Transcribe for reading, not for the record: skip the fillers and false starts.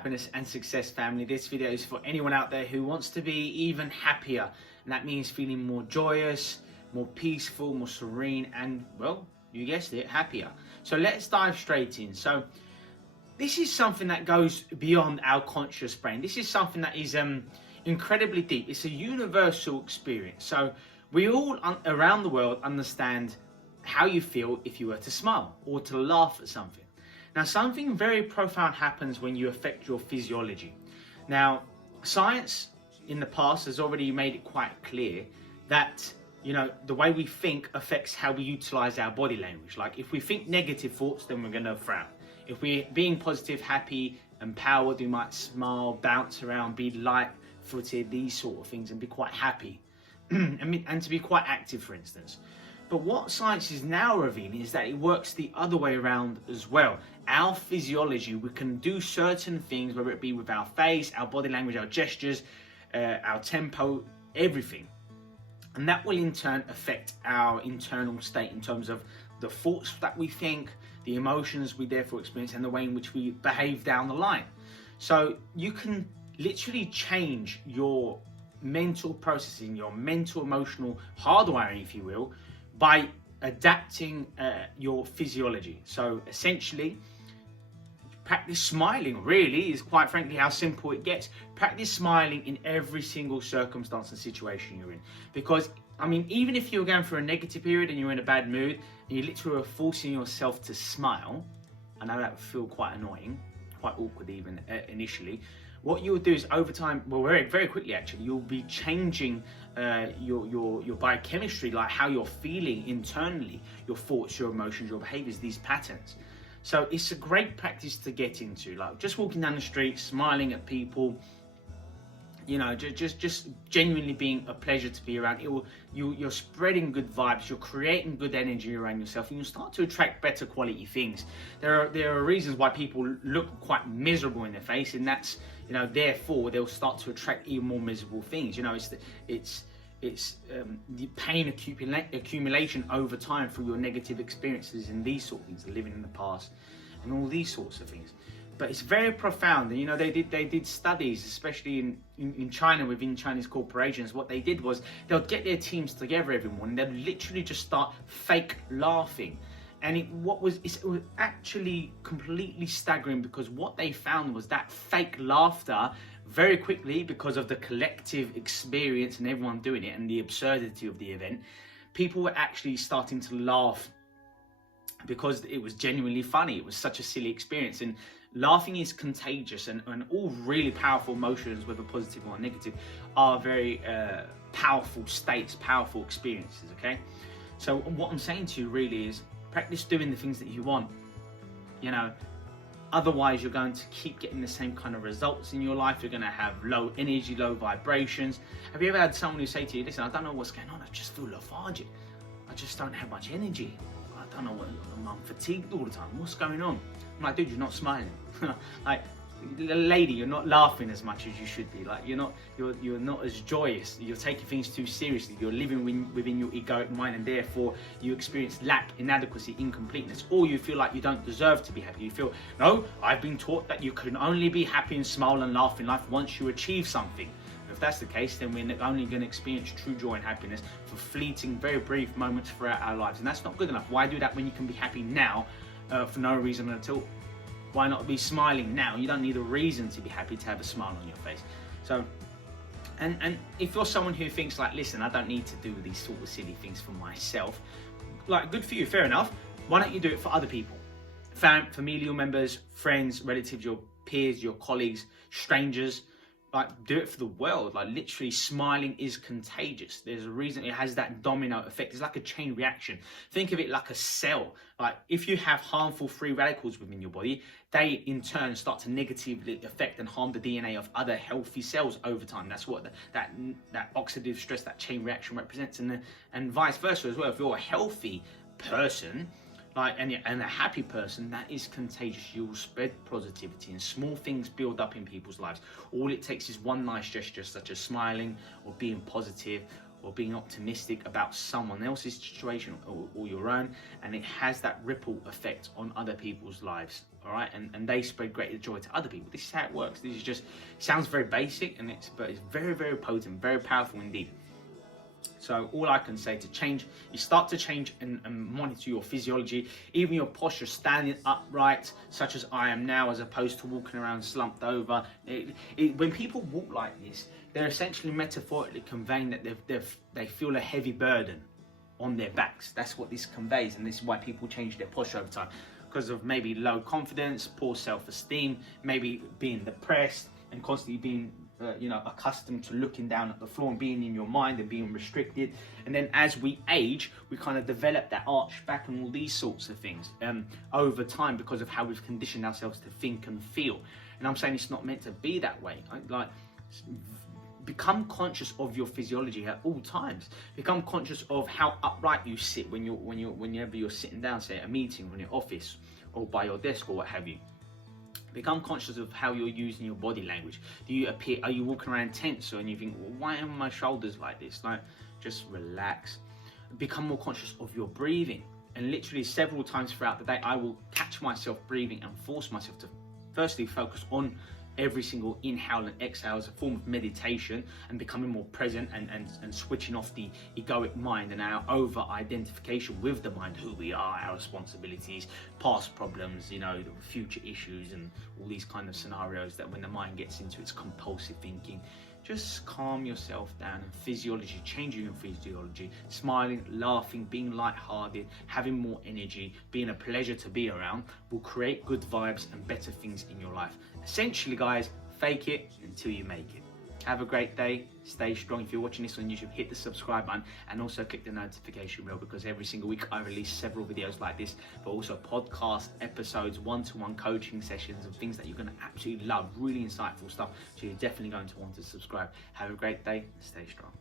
happiness and success, family. This video is for anyone out there who wants to be even happier, and that means feeling more joyous, more peaceful, more serene, and, well, you guessed it, happier. So let's dive straight in. So this is something that goes beyond our conscious brain. This is something that is incredibly deep. It's a universal experience. So we all around the world understand how you feel if you were to smile or to laugh at something. Now, something very profound happens when you affect your physiology. Now, science in the past has already made it quite clear that, you know, the way we think affects how we utilize our body language. Like, if we think negative thoughts, then we're going to frown. If we're being positive, happy, empowered, we might smile, bounce around, be light-footed, these sort of things, and be quite happy. and to be quite active, for instance. But what science is now revealing is that it works the other way around as well. Our physiology, we can do certain things, whether it be with our face, our body language, our gestures, our tempo, everything. And that will in turn affect our internal state in terms of the thoughts that we think, the emotions we therefore experience, and the way in which we behave down the line. So you can literally change your mental processing, your mental emotional hardwiring, if you will, by adapting your physiology. So essentially, practice smiling really is quite frankly how simple it gets. Practice smiling in every single circumstance and situation you're in. Because, I mean, even if you're going through a negative period and you're in a bad mood and you literally are forcing yourself to smile, I know that would feel quite annoying, quite awkward even initially. What you'll do is over time, well, very, very quickly actually, you'll be changing your biochemistry, like how you're feeling internally, your thoughts, your emotions, your behaviors, these patterns. So it's a great practice to get into, like just walking down the street, smiling at people, you know, just genuinely being a pleasure to be around. You're spreading good vibes, you're creating good energy around yourself, and you'll start to attract better quality things. There are reasons why people look quite miserable in their face, and that's, you know, therefore they'll start to attract even more miserable things. You know, it's the pain accumulation over time through your negative experiences and these sort of things, living in the past, and all these sorts of things. But it's very profound, and you know they did studies, especially in China, within Chinese corporations. What they did was they'll get their teams together every morning. They'll literally just start fake laughing, and it was actually completely staggering, because what they found was that fake laughter very quickly, because of the collective experience and everyone doing it and the absurdity of the event, people were actually starting to laugh because it was genuinely funny. It was such a silly experience, and laughing is contagious, and all really powerful emotions, whether positive or negative, are very powerful states, powerful experiences, okay? So what I'm saying to you really is practice doing the things that you want, you know. Otherwise, you're going to keep getting the same kind of results in your life. You're going to have low energy, low vibrations. Have you ever had someone who say to you, listen, I don't know what's going on, I just feel lethargic, I just don't have much energy, I don't know what, I'm fatigued all the time, what's going on? I'm like, dude, you're not smiling. Like, lady, you're not laughing as much as you should be. Like, you're not as joyous. You're taking things too seriously. You're living within your egoic mind, and therefore you experience lack, inadequacy, incompleteness, or you feel like you don't deserve to be happy. You feel, no, I've been taught that you can only be happy and smile and laugh in life once you achieve something. If that's the case, then we're only going to experience true joy and happiness for fleeting, very brief moments throughout our lives, and that's not good enough. Why do that when you can be happy now for no reason at all? Why not be smiling now? You don't need a reason to be happy to have a smile on your face. So, and if you're someone who thinks like, listen, I don't need to do these sort of silly things for myself, like, good for you, fair enough. Why don't you do it for other people? Familial members, friends, relatives, your peers, your colleagues, strangers. Like, do it for the world. Like, literally, smiling is contagious. There's a reason it has that domino effect. It's like a chain reaction. Think of it like a cell. Like, if you have harmful free radicals within your body, they in turn start to negatively affect and harm the DNA of other healthy cells over time. That's what that oxidative stress, that chain reaction represents, and vice versa as well. If you're a healthy person, like, and a happy person, that is contagious. You will spread positivity, and small things build up in people's lives. All it takes is one nice gesture, such as smiling or being positive, or being optimistic about someone else's situation or your own, and it has that ripple effect on other people's lives. All right, and they spread greater joy to other people. This is how it works. This is just, sounds very basic, but it's very, very potent, very powerful indeed. So all I can say to change, you start to change and monitor your physiology, even your posture, standing upright, such as I am now, as opposed to walking around slumped over. When people walk like this, they're essentially metaphorically conveying that they feel a heavy burden on their backs. That's what this conveys, and this is why people change their posture over time, because of maybe low confidence, poor self-esteem, maybe being depressed and constantly being accustomed to looking down at the floor and being in your mind and being restricted. And then as we age, we kind of develop that arch back and all these sorts of things over time, because of how we've conditioned ourselves to think and feel. And I'm saying it's not meant to be that way. Like, become conscious of your physiology at all times. Become conscious of how upright you sit whenever you're sitting down, say at a meeting, or in your office, or by your desk, or what have you. Become conscious of how you're using your body language. Are you walking around tense, and you think, well, why are my shoulders like this? Like, just relax. Become more conscious of your breathing. And literally several times throughout the day, I will catch myself breathing and force myself to firstly focus on every single inhale and exhale as a form of meditation, and becoming more present and switching off the egoic mind and our over identification with the mind, who we are, our responsibilities, past problems, the future issues, and all these kind of scenarios that when the mind gets into its compulsive thinking. Just calm yourself down, and physiology, changing your physiology, smiling, laughing, being lighthearted, having more energy, being a pleasure to be around, will create good vibes and better things in your life. Essentially, guys, fake it until you make it. Have a great day. Stay strong. If you're watching this on YouTube, hit the subscribe button and also click the notification bell, because every single week I release several videos like this, but also podcast episodes, one-to-one coaching sessions, and things that you're going to absolutely love. Really insightful stuff. So you're definitely going to want to subscribe. Have a great day. Stay strong.